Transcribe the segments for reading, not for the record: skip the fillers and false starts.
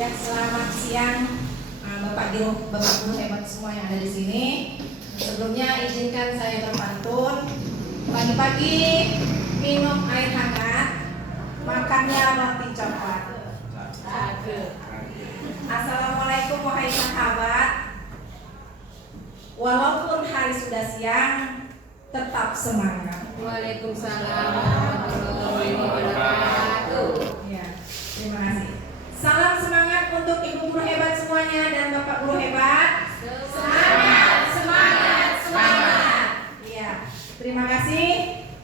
Ya, selamat siang Bapak Guru hebat semua yang ada di sini. Sebelumnya izinkan saya berpantun. Pagi-pagi minum air hangat, makannya roti coklat. Assalamualaikum wahai sahabat. Walaupun hari sudah siang, tetap semangat. Waalaikumsalam warahmatullahi wabarakatuh. Ya, terima kasih. Salam semangat untuk ibu guru hebat semuanya dan bapak guru hebat. Semangat, semangat, semangat. Iya, terima kasih.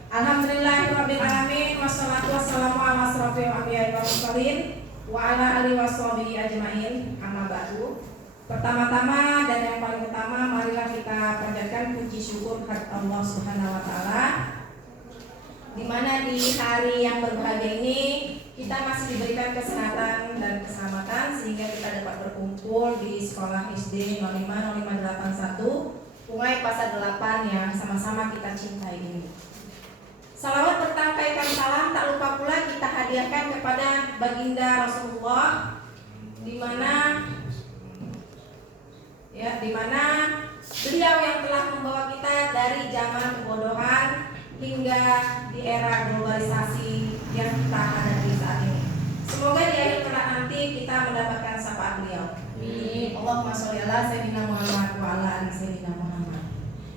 Alhamdulillahirabbil alamin wassalatu wassalamu ala asrofil anbiya'i wal mursalin wa ala alihi washabihi ajmain. Amma ba'du. Pertama-tama dan yang paling utama, marilah kita panjatkan puji syukur kepada Allah Subhanahu wa taala, di mana di hari yang berbahagia ini kita masih diberikan kesehatan dan keselamatan sehingga kita dapat berkumpul di sekolah SD 050581 Sungai Pasar 8 yang sama-sama kita cintai ini. Salawat bertangkaikan salam tak lupa pula kita hadiahkan kepada baginda Rasulullah, di mana beliau yang telah membawa kita dari zaman kebodohan hingga di era globalisasi yang kita hadapi saat ini. Semoga di akhir kelak nanti kita mendapatkan syafaat beliau. Amin. Allahumma sholli ala sayyidina Muhammad wa ala ali sayyidina Muhammad.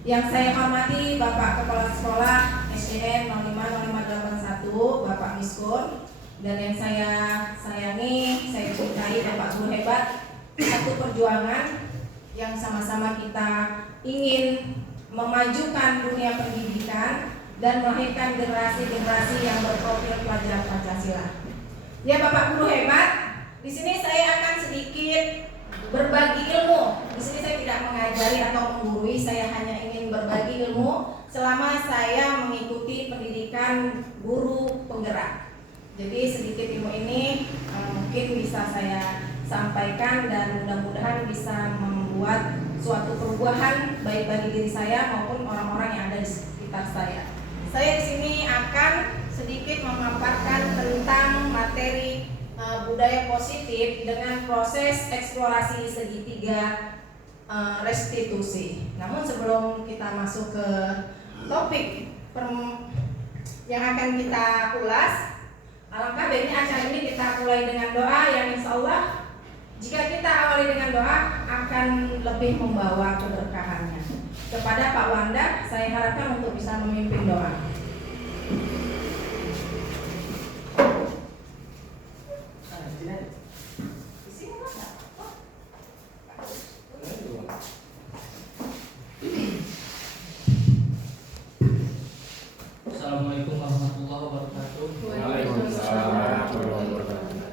Yang saya hormati Bapak Kepala Sekolah SDN 050581 Bapak Miskun, dan yang saya sayangi, saya cintai Bapak Guru hebat, satu perjuangan yang sama-sama kita ingin memajukan dunia pendidikan dan melahirkan generasi-generasi yang berprofil pelajar Pancasila. Ya Bapak Guru hebat, di sini saya akan sedikit berbagi ilmu. Di sini saya tidak mengajari atau menggurui, saya hanya ingin berbagi ilmu selama saya mengikuti pendidikan guru penggerak. Jadi sedikit ilmu ini mungkin bisa saya sampaikan dan mudah-mudahan bisa membuat suatu perubahan baik bagi diri saya maupun orang-orang yang ada di sekitar saya. Saya di sini akan sedikit memaparkan tentang materi budaya positif dengan proses eksplorasi segitiga restitusi. Namun sebelum kita masuk ke topik yang akan kita ulas, alangkah baiknya acara ini kita mulai dengan doa yang insya Allah jika kita awali dengan doa akan lebih membawa keberkahannya. Kepada Pak Wanda, saya harapkan untuk bisa memimpin doa. Assalamualaikum warahmatullahi wabarakatuh. Waalaikumsalam warahmatullahi wabarakatuh.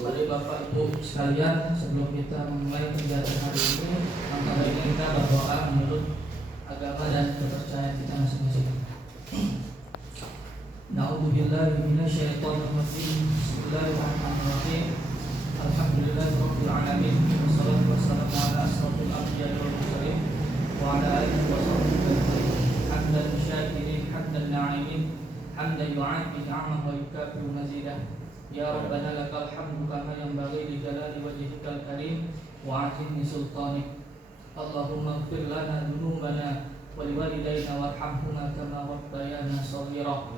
Mari Bapak Ibu sekalian, sebelum kita memulai kegiatan hari ini, maka baiknya kita berdoa menurut agama dan kepercayaan kita masing-masing. Na'udzubillahi minasyaitonir rajim. Bismillahirrahmanirrahim. Alhamdulillahirabbil alamin. Wassalatu wassalamu ala asrofil anbiya'i wal mursalin wa ala alihi washabbihi ajmain. Hamdan syakirin, hamdan na'imin, hamdan yu'afi ni'amahu wa yukafi'u mazidah. Ya Rabbana lakal hamdu kama yanbaghi li jalali wajhikal karim wa 'azimi sultanik. Allahumma ighfir lana dhunubana wa liwalidayna warhamhuma kama rabbayana shaghira.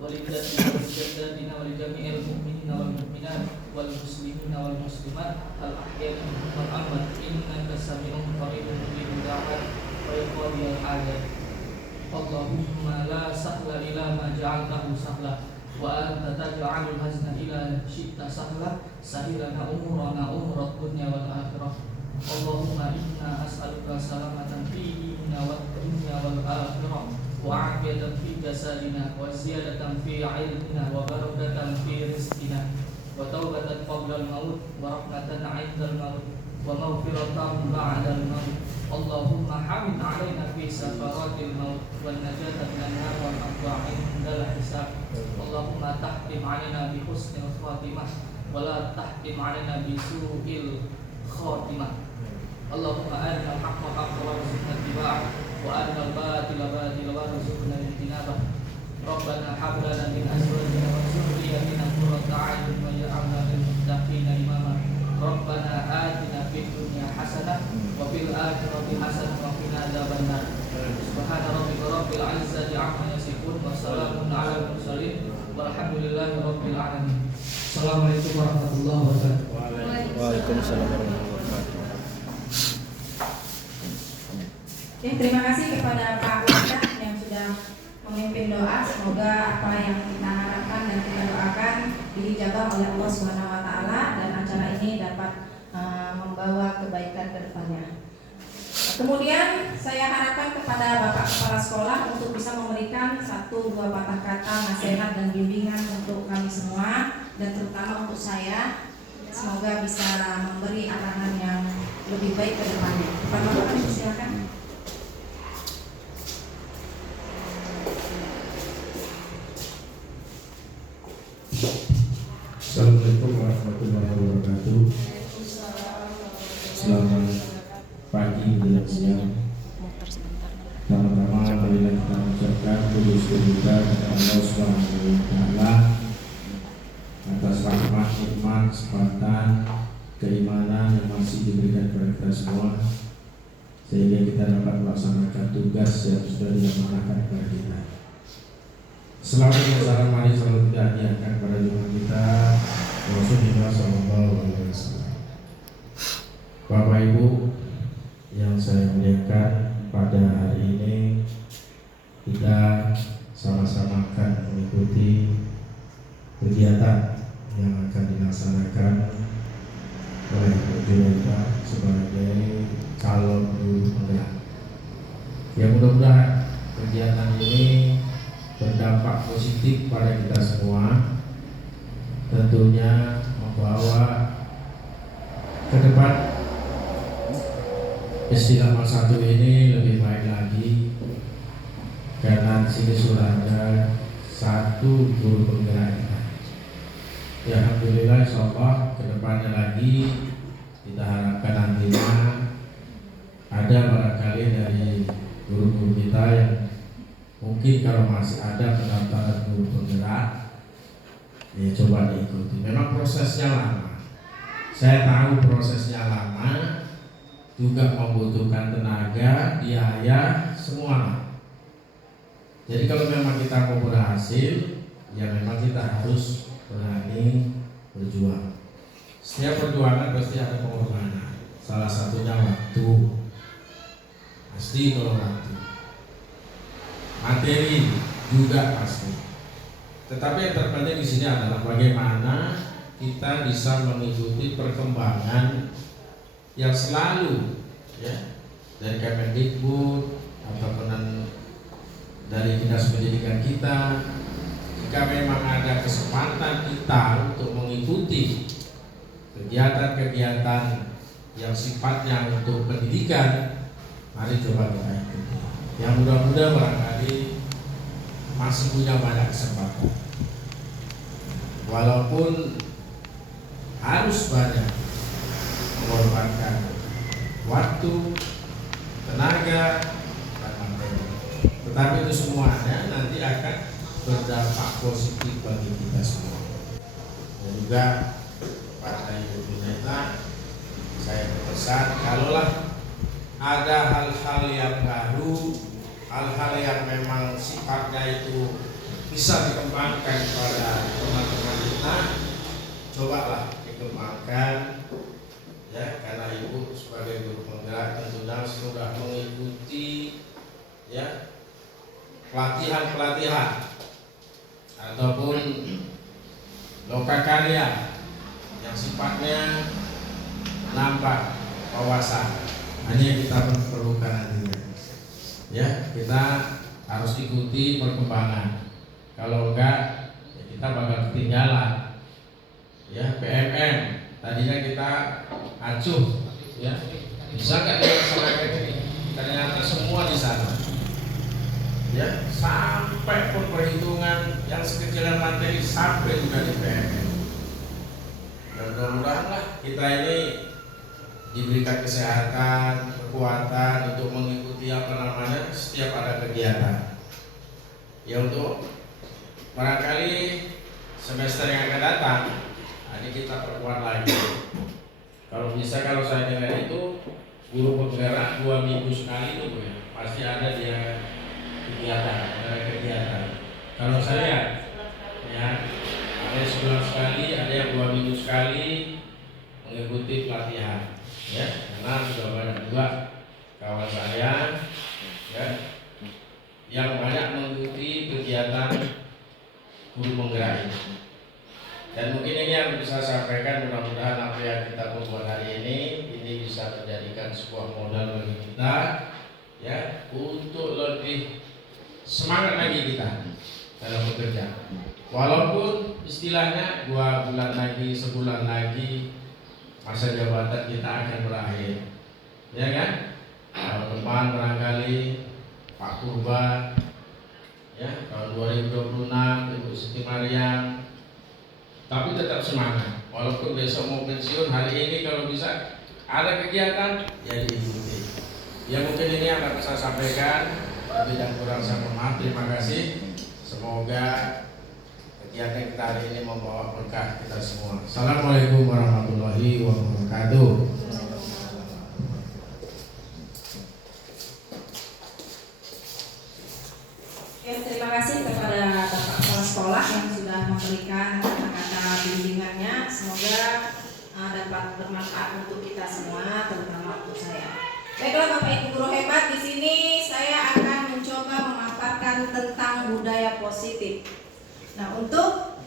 Wa lijaddadina wa lijami'il mu'minina wal mu'minat wal muslimina wal muslimat al ahya'i wal amwat innaka sami'un qaribun mujibud da'wat wa yaqdiyul hajat. Allahumma la sahla illa ma ja'altahu sahla wa anta taj'alul hazna ila syi'ta sahla sahilana umurana umurat dunya wal akhirah. Allahumma inna as'aluka salamatan fi dinina wad dunya wal akhirah wa 'afiyatan fi jasadina wa ziyadatan fi 'ilmina wa barakatan fi rizqina wa taubatan qabla al-maut wa rahmatan 'inda al-maut wa maghfiratan ba'da al-maut. Allahumma hamid 'alaina fi safaratil maut wan najata minan nar wal afwa 'inda al-hisab. Allahumma tahtim 'alaina bi husnil khatimah wa la tahtim 'alaina bi su'il khatimah. Allahumma arina al-haqqa haqqan warzuqna ittiba'ah wa arina al-batila batilan warzuqna ijtinabah. Rabbana hab lana min azwajina wa dhurriyyatina qurrata a'yun waj'alna lil muttaqina Rabbil Alamin. Assalamualaikum warahmatullahi wabarakatuh. Waalaikumsalam warahmatullahi wabarakatuh. Oke, terima kasih kepada Pak Ustaz yang sudah memimpin doa. Semoga apa yang kita harapkan dan kita doakan dijabah oleh Allah Subhanahu wa taala dan acara ini dapat membawa kebaikan ke depannya. Kemudian saya harapkan kepada Bapak Kepala Sekolah untuk bisa memberikan 1-2 patah kata nasihat dan bimbingan untuk kami semua dan terutama untuk saya. Semoga bisa memberi arahan yang lebih baik ke depannya. Bapak silakan. Assalamualaikum warahmatullahi wabarakatuh. Selamat pagi menjelang siang. Pertama-tama marilah kita mengucapkan puji syukur kepada Allah Subhanahu wa taala atas rahmat, nikmat, kesempatan, keimanan yang masih diberikan kepada kita semua sehingga kita dapat melaksanakan tugas yang sudah diamanahkan kepada kita. Selamat bersalam mari selalu kita hadiahkan pada Tuhan kita Rasulullah SAW. Bapak Ibu yang saya muliakan, pada hari ini kita sama-sama akan mengikuti kegiatan yang akan dilaksanakan oleh Bu Junaida sebagai calon guru penggerak. Ya, mudah-mudahan kegiatan ini berdampak positif pada kita semua, tentunya membawa ke depan SD Amal 1 ini lebih baik lagi karena di sini sudah ada 1 guru penggerak. Ya, alhamdulillah, insyaallah ke depannya lagi kita harapkan nantinya ada barangkali dari guru-guru kita yang mungkin kalau masih ada pendaftaran guru penggerak, ya coba diikuti. Memang prosesnya lama. Saya tahu prosesnya lama, juga membutuhkan tenaga, biaya, semua. Jadi kalau memang kita mau berhasil, ya memang kita harus berani berjuang. Setiap perjuangan pasti ada pengorbanan. Salah satunya waktu. Pasti kalau waktu. Materi juga pasti. Tetapi yang terpenting di sini adalah bagaimana kita bisa mengikuti perkembangan yang selalu ya dari Kemendikbud ataupun dari dinas pendidikan kita. Jika memang ada kesempatan kita untuk mengikuti kegiatan-kegiatan yang sifatnya untuk pendidikan, mari coba kita ikuti. Yang mudah-mudahan barangkali masih punya banyak kesempatan. Walaupun harus banyak mengorbankan waktu, tenaga, dan materi, tetapi itu semuanya nanti akan berdampak positif bagi kita semua. Dan juga pada Ibu Junaida saya berpesan, kalaulah ada hal-hal yang baru, hal-hal yang memang sifatnya itu bisa dikembangkan pada teman-teman kita, cobalah dikembangkan ya, karena Ibu sebagai guru penggerak tentunya sudah mengikuti ya pelatihan-pelatihan ataupun lokakarya yang sifatnya menambah wawasan. Hanya kita perlukan nantinya ya, kita harus ikuti perkembangan. Kalau enggak ya kita bakal ketinggalan ya. PMM tadinya kita acuh ya, bisa nggak dilaksanakan ini, ternyata semua di sana ya, sampai pun perhitungan yang sekecil materi sampai juga di PMM. Dan mudah-mudahanlah kita ini diberikan kesehatan, kekuatan untuk mengikuti setiap ada kegiatan ya, untuk barangkali semester yang akan datang ini kita perkuat lagi. Kalau bisa, kalau saya dengar itu guru penggerak 2 minggu sekali itu ya, pasti ada dia kegiatan. Kalau saya ya Ada yang sebulan sekali, ada yang 2 minggu sekali mengikuti pelatihan, ya. Karena sudah banyak juga kawan saya, ya, yang banyak mengikuti kegiatan guru penggerak ini. Dan mungkin ini yang bisa saya sampaikan, mudah-mudahan apa yang kita membuat hari ini bisa menjadikan sebuah modal bagi kita, ya, untuk lebih semangat lagi kita dalam bekerja. Walaupun istilahnya 2 bulan lagi, sebulan lagi masa jabatan kita akan berakhir, ya kan? Tahun depan barangkali Pak Purba, ya, tahun 2026 Ibu Siti Mariam. Tapi tetap semangat, walaupun besok mau pensiun, hari ini kalau bisa ada kegiatan, ya diikuti. Ya mungkin ini yang akan saya sampaikan, lebih dan kurang saya mohon maaf. Terima kasih. Semoga kegiatan kita hari ini membawa berkah kita semua. Assalamualaikum warahmatullahi wabarakatuh. Terima kasih kepada Bapak Kepala Sekolah yang sudah memberikan kata-kata bimbingannya. Semoga dapat bermanfaat untuk kita semua, terutama untuk saya. Baiklah Bapak Ibu guru hebat, di sini saya akan mencoba memaparkan tentang budaya positif. Nah, untuk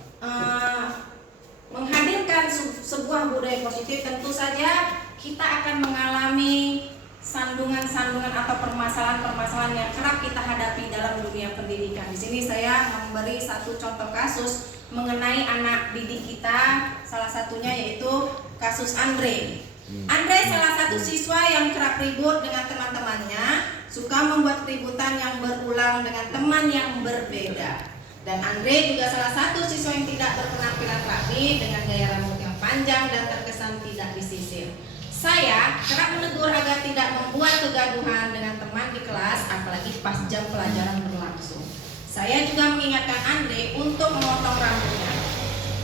menghadirkan sebuah budaya positif, tentu saja kita akan mengalami sandungan-sandungan atau permasalahan-permasalahan yang kerap kita hadapi dalam dunia pendidikan. Di sini saya memberi satu contoh kasus mengenai anak didik kita, salah satunya yaitu kasus Andre. Andre salah satu siswa yang kerap ribut dengan teman-temannya, suka membuat keributan yang berulang dengan teman yang berbeda. Dan Andre juga salah satu siswa yang tidak berpenampilan rapi dengan gaya rambut yang panjang dan terkesan tidak disisir. Saya kerap menegur agar tidak membuat kegaduhan dengan teman di kelas, apalagi pas jam pelajaran berlangsung. Saya juga mengingatkan Andre untuk memotong rambutnya.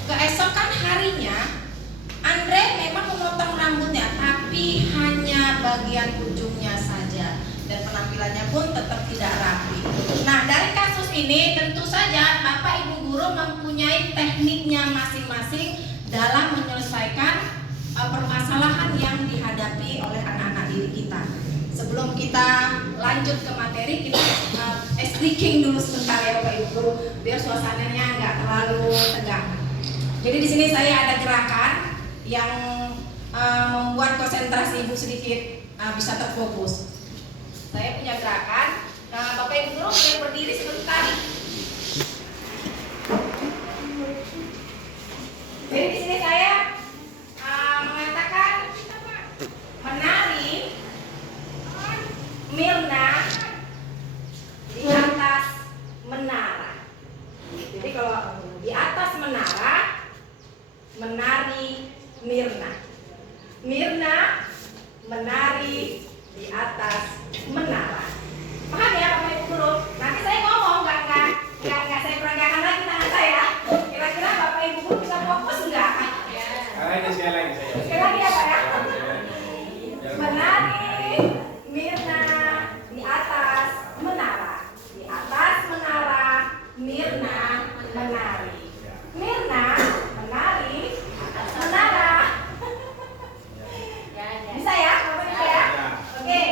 Keesokan harinya, Andre memang memotong rambutnya, tapi hanya bagian ujungnya saja, dan penampilannya pun tetap tidak rapi. Nah, dari kasus ini tentu saja Bapak Ibu guru mempunyai tekniknya masing-masing dalam menyelesaikan permasalahan yang dihadapi oleh anak-anak didik kita. Sebelum kita lanjut ke materi, kita speaking dulu sebentar ya Bapak Ibu guru, biar suasananya nggak terlalu tegang. Jadi di sini saya ada gerakan yang membuat konsentrasi Ibu sedikit bisa terfokus. Saya punya gerakan, Bapak Ibu guru boleh berdiri sebentar. Jadi di sini saya mengatakan menari Mirna di atas menara. Jadi kalau di atas menara menari Mirna. Mirna menari di atas menara. Paham ya Bapak Ibu guru? Nanti saya ngomong nggak saya peragakan lagi tangan saya. Kira-kira Bapak Ibu guru bisa fokus nggak? Sekali lagi ya Pak ya. Menari Mirna di atas menara. Di atas menara Mirna menari. Mirna menari atas menara. Bisa ya? Bapak Ibu ya? Oke.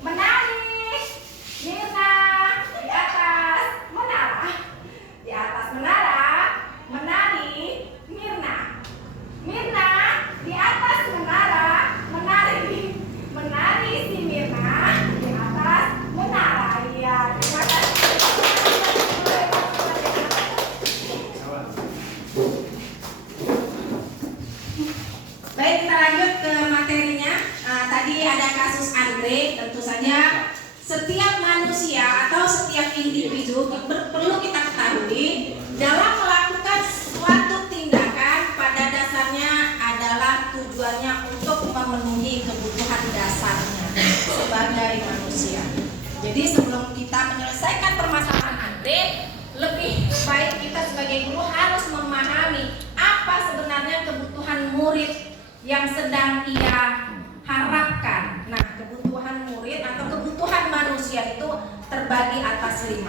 Menari Mirna di atas menara. Di atas menara menari Mirna. Mirna di atas menara menari. Menari si Mirna di atas menara. Iya, terima kasih. Baik, kita lanjut ke materinya. Tadi ada kasus Andre. Tentu saja setiap manusia atau setiap individu perlu kita ketahui dalam melakukan suatu tindakan pada dasarnya adalah tujuannya untuk memenuhi kebutuhan dasarnya sebagai manusia. Jadi sebelum kita menyelesaikan permasalahan Andre, lebih baik kita sebagai guru harus memahami apa sebenarnya kebutuhan murid yang sedang ia harapkan. Nah, kebutuhan murid atau kebutuhan manusia itu terbagi atas 5.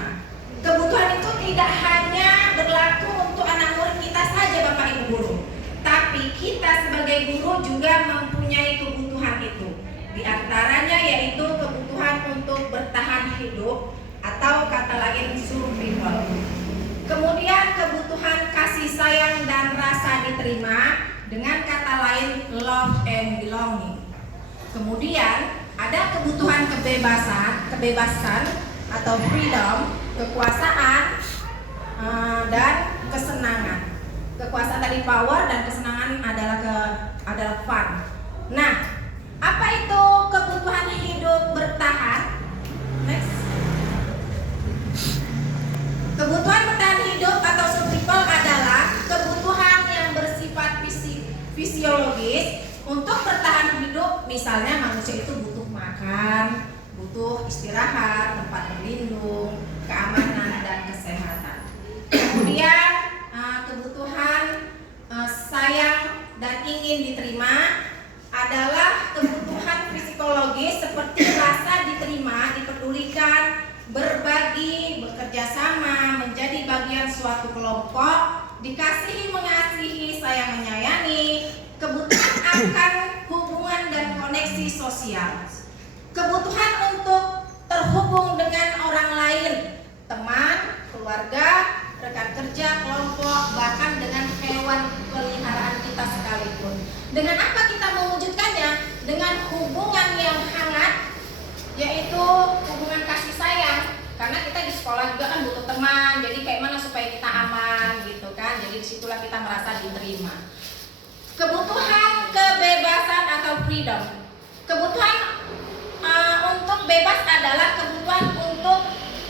Kebutuhan Kebutuhan itu tidak hanya berlaku untuk anak murid kita saja Bapak Ibu guru, tapi kita sebagai guru juga mempunyai kebutuhan itu. Di antaranya yaitu kebutuhan untuk bertahan hidup atau kata lain survival. Kemudian kebutuhan kasih sayang dan rasa diterima, dengan kata lain love and belonging. Kemudian ada kebutuhan kebebasan atau freedom, kekuasaan dan kesenangan. Kekuasaan tadi power dan kesenangan adalah fun. Nah, apa itu kebutuhan hidup bertahan? Next. Kebutuhan bertahan hidup atau survival adalah kebutuhan yang bersifat fisiologis untuk bertahan hidup. Misalnya manusia itu butuh makan, butuh istirahat, tempat berlindung, keamanan dan kesehatan. Kemudian kebutuhan sayang dan ingin diterima adalah kebutuhan psikologis seperti rasa diterima, dipedulikan, berbagi, bekerja sama, menjadi bagian suatu kelompok, dikasihi, mengasihi, sayang, menyayangi, kebutuhan akan hubungan dan koneksi sosial, kebutuhan untuk terhubung dengan orang lain, teman, keluarga, rekan kerja, kelompok, bahkan dengan hewan peliharaan kita sekalipun. Dengan apa kita mewujudkannya? Dengan hubungan yang hangat, yaitu hubungan kasih sayang. Karena kita di sekolah juga kan butuh teman, jadi kayak mana supaya kita aman gitu kan. Jadi disitulah kita merasa diterima. Kebutuhan kebebasan atau freedom. Kebutuhan untuk bebas adalah kebutuhan untuk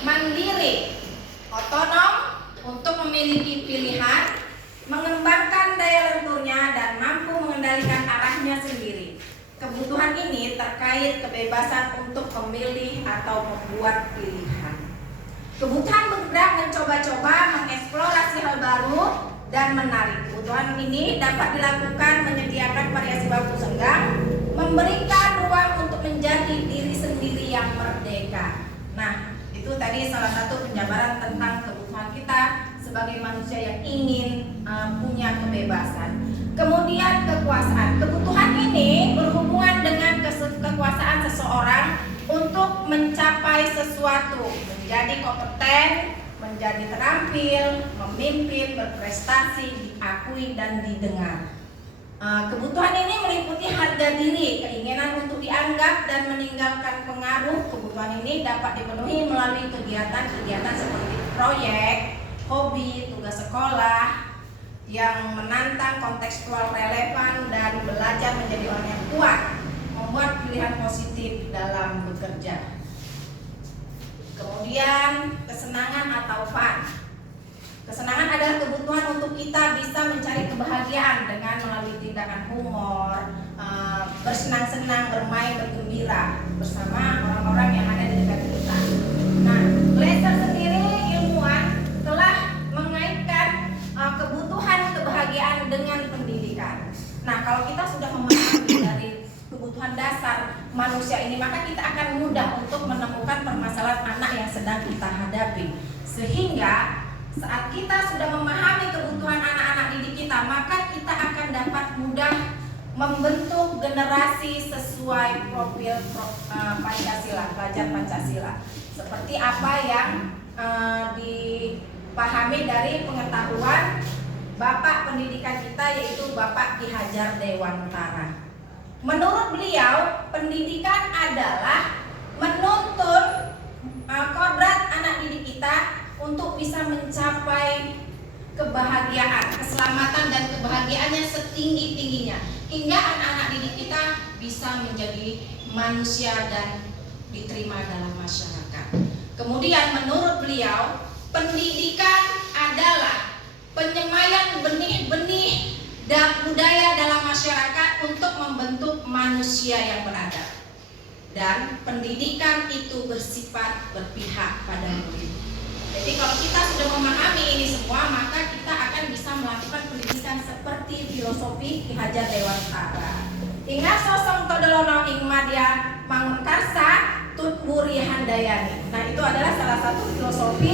mandiri, otonom, untuk memiliki pilihan, mengembangkan daya lenturnya dan mampu mengendalikan arahnya sendiri. Kebutuhan ini terkait kebebasan untuk memilih atau membuat pilihan. Kebutuhan bergerak, mencoba-coba, mengeksplorasi hal baru dan menarik. Kebutuhan ini dapat dilakukan menyediakan variasi waktu senggang, memberikan ruang untuk menjadi diri sendiri yang merdeka. Nah, itu tadi salah satu penjabaran tentang kebutuhan kita sebagai manusia yang ingin punya kebebasan. Kemudian kekuasaan. Kebutuhan ini berhubungan dengan kekuasaan seseorang untuk mencapai sesuatu, menjadi kompeten, menjadi terampil, memimpin, berprestasi, diakui dan didengar. Kebutuhan ini meliputi harga diri, keinginan untuk dianggap dan meninggalkan pengaruh. Kebutuhan ini dapat dipenuhi melalui kegiatan-kegiatan seperti proyek, hobi, tugas sekolah yang menantang, kontekstual, relevan, dan belajar menjadi orang yang kuat, membuat pilihan positif dalam bekerja. Kemudian kesenangan atau fun. Kesenangan adalah kebutuhan untuk kita bisa mencari kebahagiaan dengan melalui tindakan humor, bersenang-senang, bermain, bergembira bersama orang-orang yang ada di dekat kita. Nah, Glaser sendiri ilmuwan telah mengaitkan kebutuhan kebahagiaan dengan pendidikan. Nah, kalau kita sudah memahami dari kebutuhan dasar manusia ini, maka kita akan mudah untuk menemukan permasalahan anak yang sedang kita hadapi. Sehingga saat kita sudah memahami kebutuhan anak-anak didik kita, maka kita akan dapat mudah membentuk generasi sesuai profil Pancasila, pelajar Pancasila. Seperti apa yang dipahami dari pengetahuan Bapak pendidikan kita, yaitu Bapak Ki Hajar Dewantara. Menurut beliau, pendidikan adalah menuntun kodrat anak didik kita untuk bisa mencapai kebahagiaan, keselamatan dan kebahagiaannya setinggi-tingginya, hingga anak-anak didik kita bisa menjadi manusia dan diterima dalam masyarakat. Kemudian menurut beliau, pendidikan adalah penyemaian benih-benih dan budaya dalam masyarakat untuk membentuk manusia yang beradab. Dan pendidikan itu bersifat berpihak pada murid. Jadi kalau kita sudah memahami ini semua, maka kita akan bisa melakukan pendidikan seperti filosofi Ki Hajar Dewantara. Ingat sosok Todelono ing madya mangunkarsa tut wuri handayani. Nah, itu adalah salah satu filosofi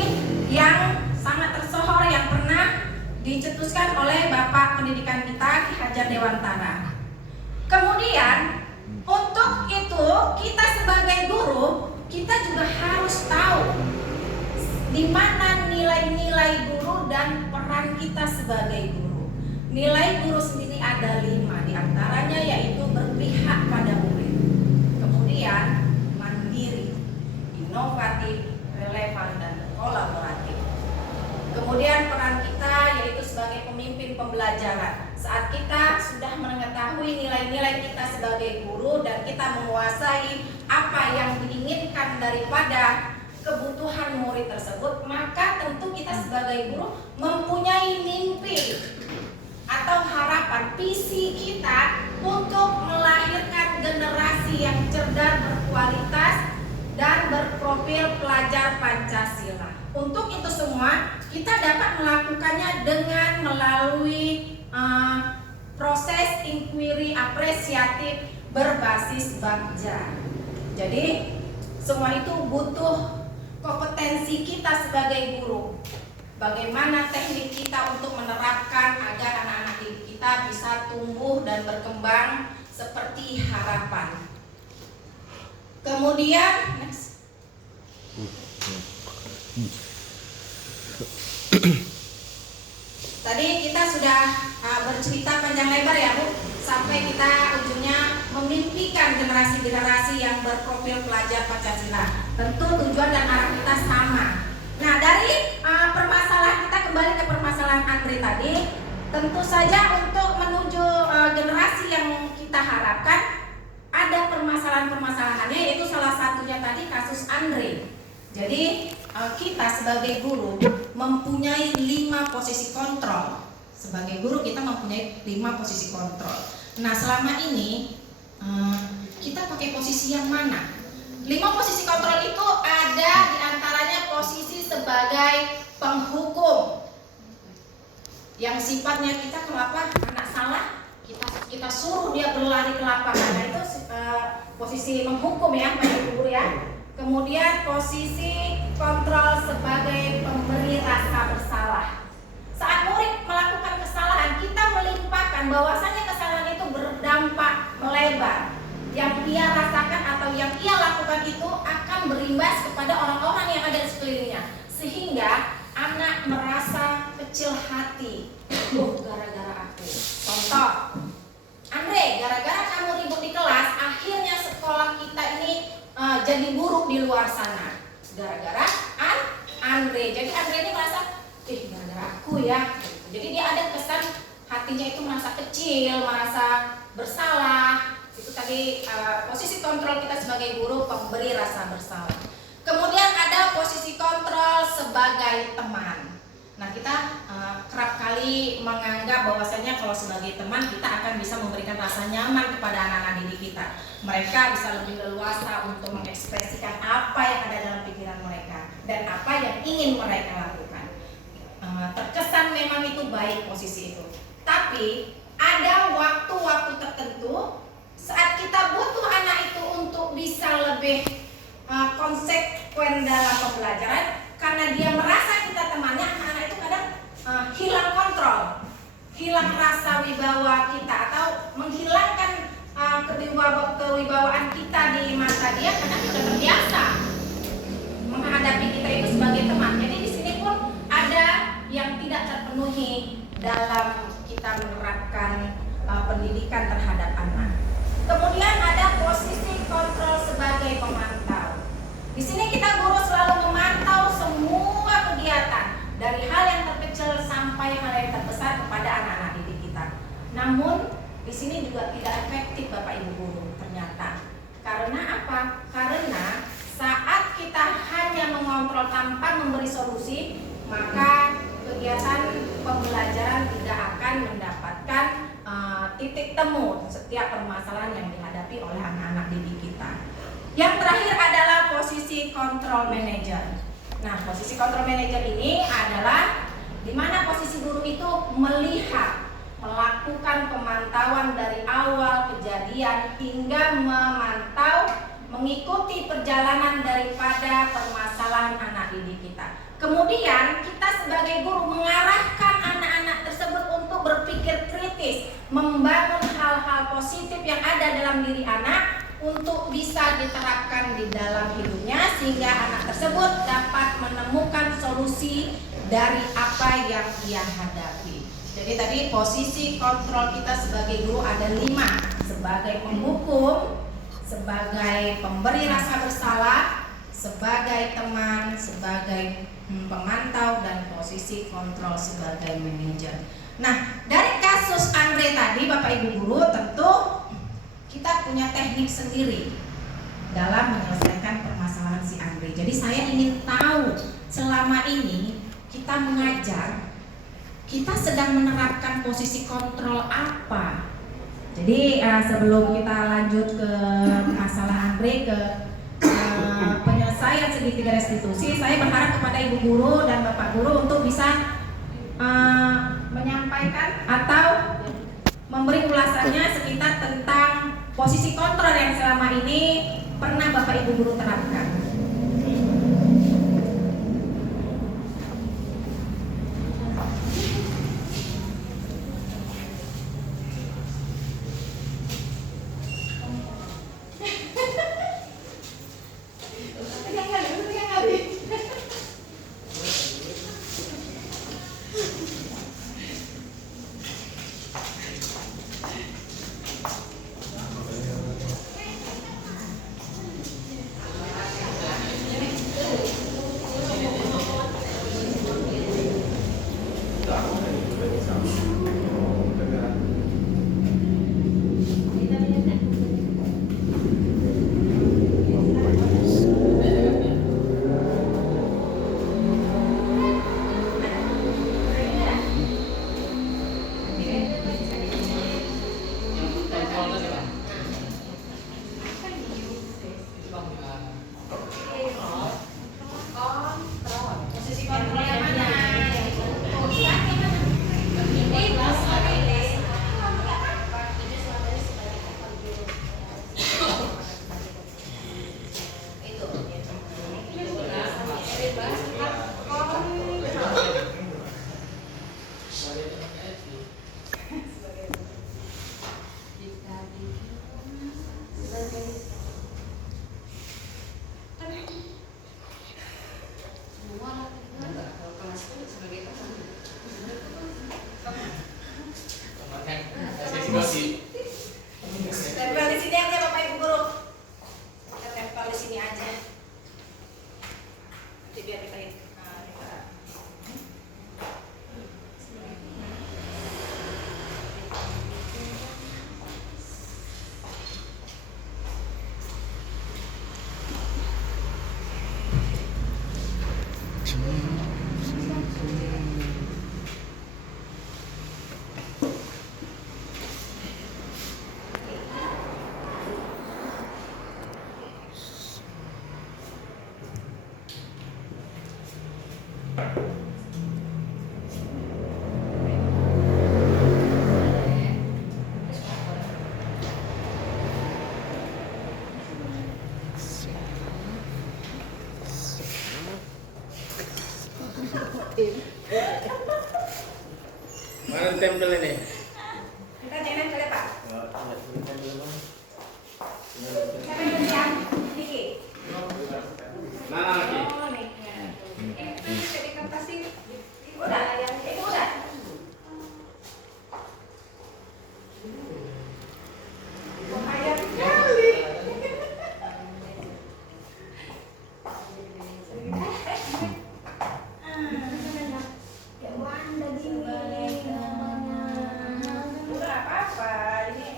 yang sangat tersohor yang pernah dicetuskan oleh Bapak Pendidikan kita Ki Hajar Dewantara. Kemudian untuk itu kita sebagai guru kita juga harus tahu di mana nilai-nilai guru dan peran kita sebagai guru. Nilai guru sendiri ada 5, diantaranya yaitu berpihak pada murid, kemudian mandiri, inovatif, relevan, dan kolaboratif. Kemudian peran kita yaitu sebagai pemimpin pembelajaran. Saat kita sudah mengetahui nilai-nilai kita sebagai guru dan kita menguasai apa yang diinginkan daripada kebutuhan murid tersebut, maka tentu kita sebagai guru mempunyai mimpi atau harapan, visi kita untuk melahirkan generasi yang cerdas, berkualitas, dan berprofil pelajar Pancasila. Untuk itu semua kita dapat melakukannya dengan melalui proses inquiry apresiatif berbasis Bagja. Jadi semua itu butuh kompetensi kita sebagai guru. Bagaimana teknik kita untuk menerapkan agar anak-anak didik kita bisa tumbuh dan berkembang seperti harapan. Kemudian next. Tadi kita sudah bercerita panjang lebar ya Bu, sampai kita ujungnya memimpikan generasi-generasi yang berprofil pelajar Pancasila. Tentu tujuan dan arah kita sama. Nah dari permasalahan kita kembali ke permasalahan Andre tadi, tentu saja untuk menuju generasi yang kita harapkan ada permasalahan-permasalahannya, yaitu salah satunya tadi kasus Andre. Jadi kita sebagai guru mempunyai 5 posisi kontrol. Sebagai guru kita mempunyai 5 posisi kontrol. Nah selama ini kita pakai posisi yang mana? 5 posisi kontrol itu ada diantaranya posisi sebagai penghukum, yang sifatnya kita kenapa anak salah kita suruh dia berlari ke lapangan. Nah itu posisi menghukum ya Pak Guru ya. Kemudian posisi kontrol sebagai pemberi rasa bersalah. Saat murid melakukan kesalahan, kita melimpahkan bahwasanya kesalahan itu berdampak melebar. Yang ia rasakan atau yang ia lakukan itu akan berimbas kepada orang-orang yang ada di sekelilingnya, sehingga anak merasa kecil hati. Gara-gara aku. Contoh, Andre, gara-gara kamu ribut di kelas, akhirnya sekolah kita ini jadi buruk di luar sana. Gara-gara Andre. Jadi Andre ini merasa, gara-gara aku ya. Jadi dia ada kesan hatinya itu merasa kecil, merasa bersalah. Itu tadi posisi kontrol kita sebagai guru, pemberi rasa bersalah. Kemudian ada posisi kontrol sebagai teman. Nah kita kerap kali menganggap bahwasanya kalau sebagai teman kita akan bisa memberikan rasa nyaman kepada anak-anak didik kita. Mereka bisa lebih leluasa untuk mengekspresikan apa yang ada dalam pikiran mereka dan apa yang ingin mereka lakukan. Terkesan memang itu baik posisi itu. Tapi ada waktu-waktu tertentu saat kita butuh anak itu untuk bisa lebih konsekuen dalam pembelajaran, karena dia merasa kita temannya, anak-anak itu kadang hilang kontrol, hilang rasa wibawa kita, atau menghilangkan kewibawaan kita di mata dia karena sudah terbiasa menghadapi kita itu sebagai teman. Jadi di sini pun ada yang tidak terpenuhi dalam kita menerapkan pendidikan terhadap anak. Kemudian ada posisi kontrol sebagai pemantau. Di sini kita guru selalu memantau semua kegiatan dari hal yang terkecil sampai hal yang terbesar kepada anak-anak didik kita. Namun di sini juga tidak efektif Bapak Ibu guru ternyata. Karena apa? Karena saat kita hanya mengontrol tanpa memberi solusi, maka kegiatan pembelajaran tidak akan mendapatkan titik temu setiap permasalahan yang dihadapi oleh anak-anak didik kita. Yang terakhir adalah posisi control manager. Nah, posisi control manager ini adalah di mana posisi guru itu melihat, melakukan pemantauan dari awal kejadian hingga memantau, mengikuti perjalanan daripada permasalahan anak didik kita. Kemudian kita sebagai guru mengarahkan anak-anak tersebut untuk berpikir kritis, membangun hal-hal positif yang ada dalam diri anak untuk bisa diterapkan di dalam hidupnya sehingga anak tersebut dapat menemukan solusi dari apa yang ia hadapi. Jadi tadi posisi kontrol kita sebagai guru ada 5, sebagai penghukum, sebagai pemberi rasa bersalah, sebagai teman, sebagai pemantau, dan posisi kontrol sebagai manajer. Nah, dari kasus Andre tadi Bapak Ibu guru, tentu kita punya teknik sendiri dalam menyelesaikan permasalahan si Andre. Jadi saya ingin tahu selama ini kita mengajar, kita sedang menerapkan posisi kontrol apa. Jadi sebelum kita lanjut ke masalah Andre, ke penyelesaian segitiga restitusi, saya berharap kepada Ibu Guru dan Bapak Guru untuk bisa menyampaikan atau memberi ulasannya sekitar tentang posisi kontrol yang selama ini pernah Bapak Ibu Guru terapkan. Tempel di sini aja Bapak Ibu Guru. Kita tempel di sini aja. Nanti biar kita Mana tempel ini? kita jangan boleh Pak. Siapa yang siap? Niki. Mana lagi? Oh, nih. Jadi kertas ini. Udah, yang udah. Bahaya sekali. Udah apa-apa ini.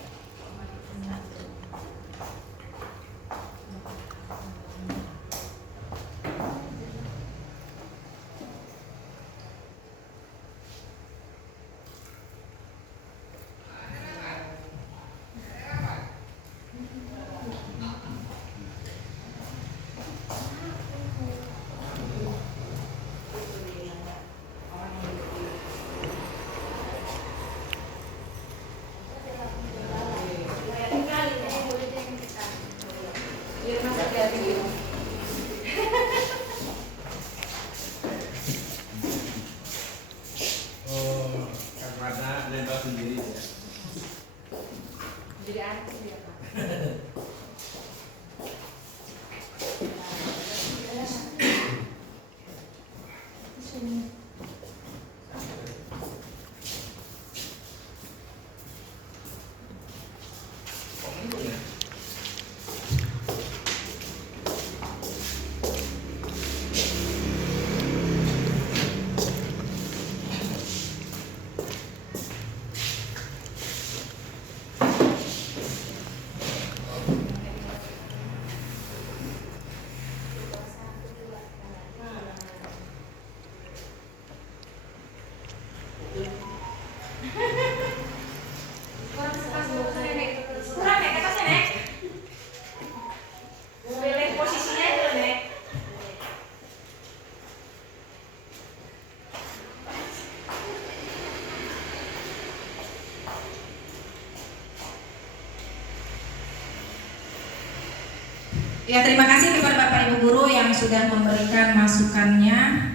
Jadi aneh ya Pak. Ya, terima kasih kepada Bapak Ibu guru yang sudah memberikan masukannya.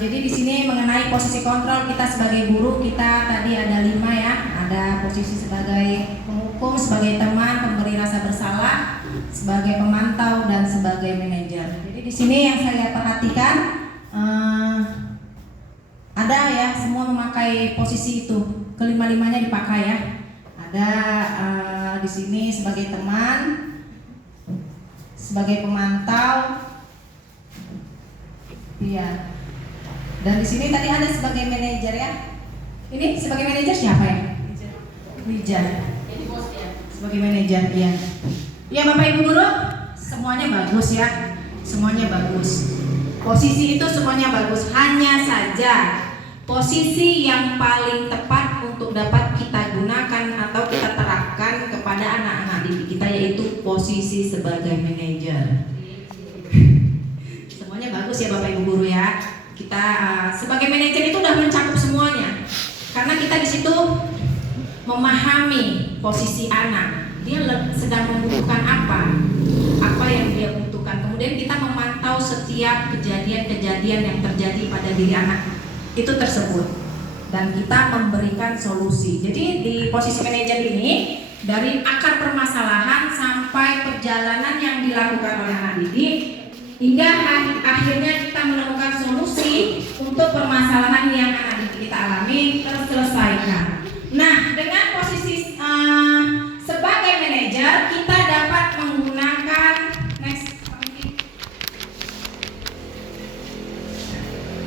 Jadi di sini mengenai posisi kontrol kita sebagai guru, kita tadi ada 5 ya. Ada posisi sebagai penghukum, sebagai teman, pemberi rasa bersalah, sebagai pemantau, dan sebagai manajer. Jadi di sini yang saya perhatikan ada ya, semua memakai posisi itu, kelima-limanya dipakai ya. Ada di sini sebagai teman, sebagai pemantau, iya. Dan di sini tadi ada sebagai manajer ya. Ini sebagai manajer siapa ya? Wijaya. Jadi bos ya. Sebagai manajer, iya. Ya Bapak Ibu guru, semuanya bagus ya. Semuanya bagus. Posisi itu semuanya bagus. Hanya saja posisi yang paling tepat untuk dapat kita gunakan atau kita terapkan kepada anak-anak didik kita yaitu posisi sebagai manajer. Semuanya bagus ya Bapak Ibu guru ya. Kita sebagai manajer itu udah mencakup semuanya. Karena kita di situ memahami posisi anak. Dia sedang membutuhkan apa yang dia butuhkan. Kemudian kita memantau setiap kejadian-kejadian yang terjadi pada diri anak itu tersebut. Dan kita memberikan solusi. Jadi di posisi manajer ini dari akar permasalahan sampai perjalanan yang dilakukan oleh anak didik hingga akhirnya kita menemukan solusi untuk permasalahan yang anak didik kita alami terselesaikan. Nah, dengan posisi sebagai manajer kita dapat menggunakan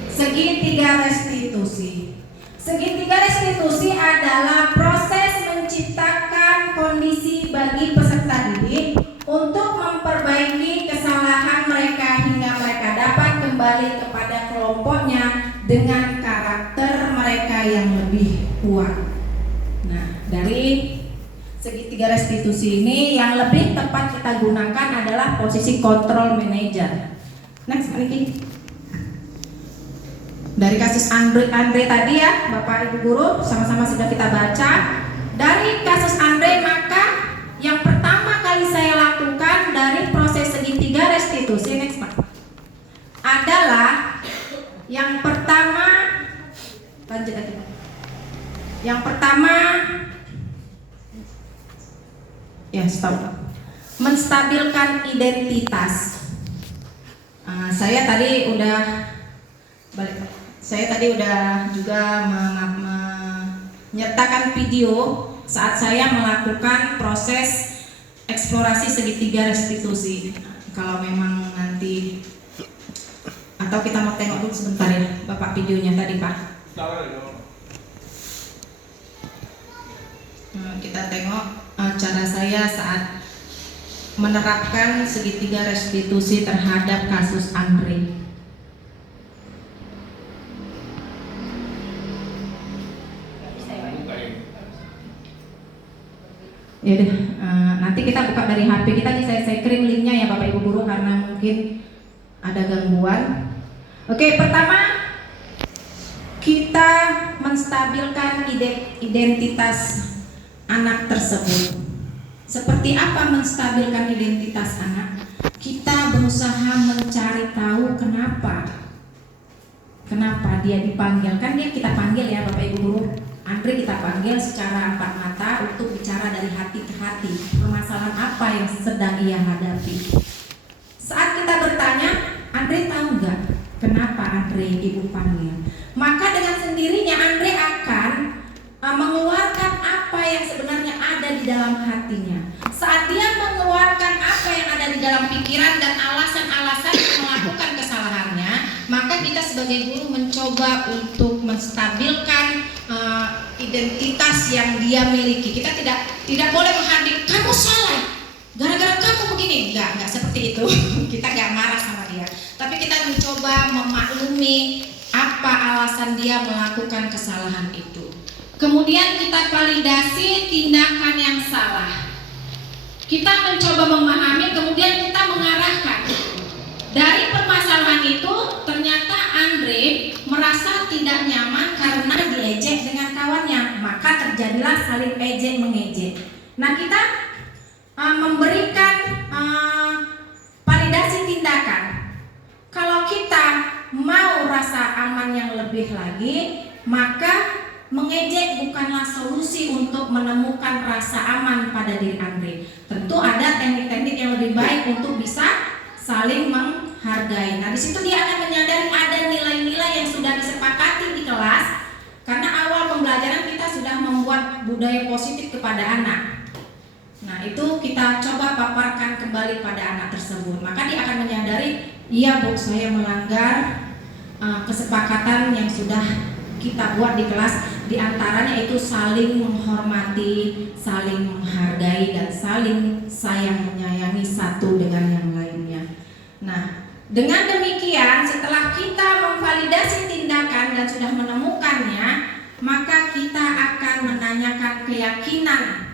segitiga restitusi. Segitiga restitusi adalah proses menciptakan kondisi bagi peserta didik untuk memperbaiki kesalahan mereka hingga mereka dapat kembali kepada kelompoknya dengan karakter mereka yang lebih kuat. Nah, dari segitiga restitusi ini yang lebih tepat kita gunakan adalah posisi control manager. Next, Niki. Dari kasus Andre tadi ya, Bapak Ibu guru sama-sama sudah kita baca. Dari kasus Andre maka yang pertama kali saya lakukan dari proses segitiga restitusi next Pak adalah yang pertama lanjut lagi Pak. Yang pertama ya stop. Menstabilkan identitas. Saya tadi udah balik Pak. Saya tadi udah juga menyertakan video saat saya melakukan proses eksplorasi segitiga restitusi. Kalau memang nanti atau kita mau tengok dulu sebentar ya Bapak videonya tadi Pak. Kita tengok cara saya saat menerapkan segitiga restitusi terhadap kasus Andre. Ya deh, nanti kita buka dari HP kita nih, saya kirim linknya ya Bapak Ibu guru karena mungkin ada gangguan. Oke, pertama kita menstabilkan identitas anak tersebut. Seperti apa menstabilkan identitas anak? Kita berusaha mencari tahu kenapa dia dipanggil. Kan dia kita panggil ya Bapak Ibu guru. Andre kita panggil secara empat mata untuk bicara dari hati ke hati. Permasalahan apa yang sedang ia hadapi? Saat kita bertanya, Andre tahu nggak kenapa Andre ibu panggil? Maka dengan sendirinya Andre akan mengeluarkan apa yang sebenarnya ada di dalam hatinya. Saat dia mengeluarkan apa yang ada di dalam pikiran dan alasan-alasan melakukan kesalahannya, maka kita sebagai guru mencoba untuk menstabilkan identitas yang dia miliki. Kita tidak boleh menghadir, kamu salah, gara-gara kamu begini. Enggak seperti itu. Kita enggak marah sama dia, tapi kita mencoba memaklumi apa alasan dia melakukan kesalahan itu. Kemudian kita validasi tindakan yang salah. Kita mencoba memahami, kemudian kita mengarahkan. Dari permasalahan itu ternyata Andre merasa tidak nyaman karena diejek dengan kawannya, maka terjadilah saling ejek mengejek. Nah, kita memberikan validasi tindakan. Kalau kita mau rasa aman yang lebih lagi, maka mengejek bukanlah solusi untuk menemukan rasa aman pada diri Andre. Tentu ada teknik-teknik yang lebih baik untuk bisa saling menghargai. Nah, di situ dia akan menyadari ada nilai-nilai yang sudah disepakati di kelas, karena awal pembelajaran kita sudah membuat budaya positif kepada anak. Nah, itu kita coba paparkan kembali pada anak tersebut. Maka dia akan menyadari, iya Bu, saya melanggar kesepakatan yang sudah kita buat di kelas. Di antaranya itu saling menghormati, saling menghargai, dan saling sayang menyayangi satu dengan yang lainnya. Nah, dengan demikian setelah kita memvalidasi tindakan dan sudah menemukannya, maka kita akan menanyakan keyakinan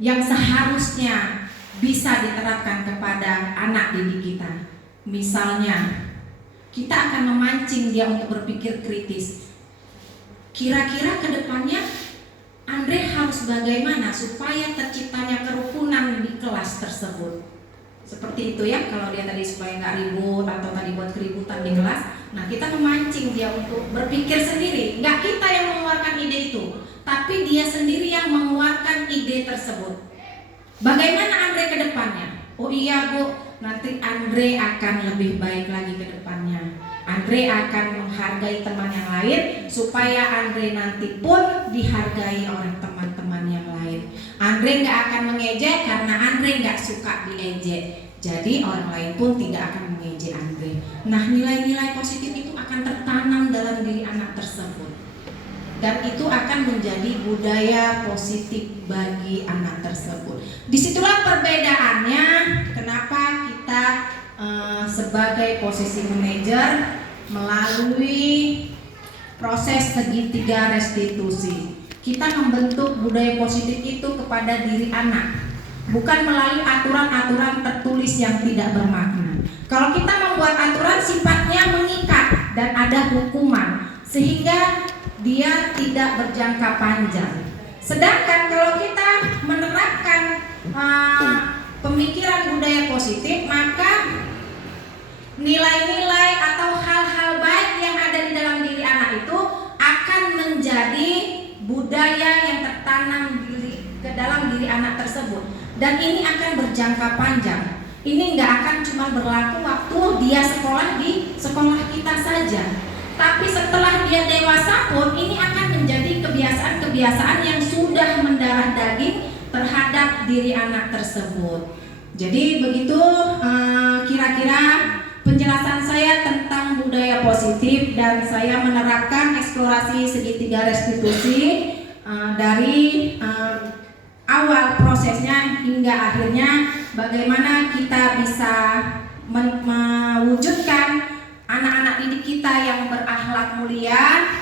yang seharusnya bisa diterapkan kepada anak didik kita. Misalnya, kita akan memancing dia untuk berpikir kritis. Kira-kira ke depannya Andre harus bagaimana supaya terciptanya kerukunan di kelas tersebut. Seperti itu ya, kalau dia tadi supaya nggak ribut atau tadi buat keributan di kelas. Nah, kita memancing dia untuk berpikir sendiri. Nggak kita yang mengeluarkan ide itu, tapi dia sendiri yang mengeluarkan ide tersebut. Bagaimana Andre ke depannya? Oh iya Bu, nanti Andre akan lebih baik lagi ke depannya. Andre akan menghargai teman yang lain supaya Andre nanti pun dihargai oleh teman-teman yang lain. Andre nggak akan mengejek karena Andre nggak suka diejek. Jadi orang lain pun tidak akan mengejek Andre. Nah, nilai-nilai positif itu akan tertanam dalam diri anak tersebut. Dan itu akan menjadi budaya positif bagi anak tersebut. Disitulah perbedaannya kenapa kita sebagai posisi manajer melalui proses segitiga restitusi. Kita membentuk budaya positif itu kepada diri anak, bukan melalui aturan-aturan tertulis yang tidak bermakna. Kalau kita membuat aturan sifatnya mengikat dan ada hukuman, sehingga dia tidak berjangka panjang. Sedangkan kalau kita menerapkan pemikiran budaya positif, maka nilai-nilai atau hal-hal baik yang ada di dalam diri anak itu akan menjadi budaya yang tertanam ke dalam diri anak tersebut, dan ini akan berjangka panjang. Ini nggak akan cuma berlaku waktu dia sekolah di sekolah kita saja, tapi setelah dia dewasa pun ini akan menjadi kebiasaan-kebiasaan yang sudah mendarah daging terhadap diri anak tersebut. Jadi begitu kira-kira penjelasan saya tentang budaya positif, dan saya menerapkan eksplorasi segitiga restitusi dari awal prosesnya hingga akhirnya bagaimana kita bisa mewujudkan anak-anak didik kita yang berakhlak mulia,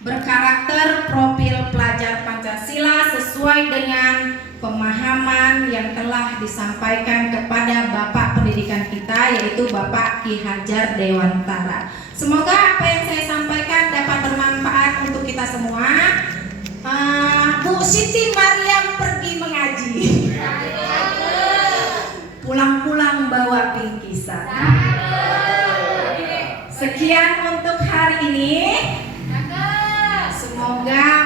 berkarakter, profil pelajar Pancasila sesuai dengan pemahaman yang telah disampaikan kepada Bapak Pendidikan kita, yaitu Bapak Ki Hajar Dewantara. Semoga apa yang saya sampaikan dapat bermanfaat untuk kita semua. Bu Siti Mariam pergi mengaji, pulang-pulang bawa bingkisan. Sekian untuk hari ini. Semoga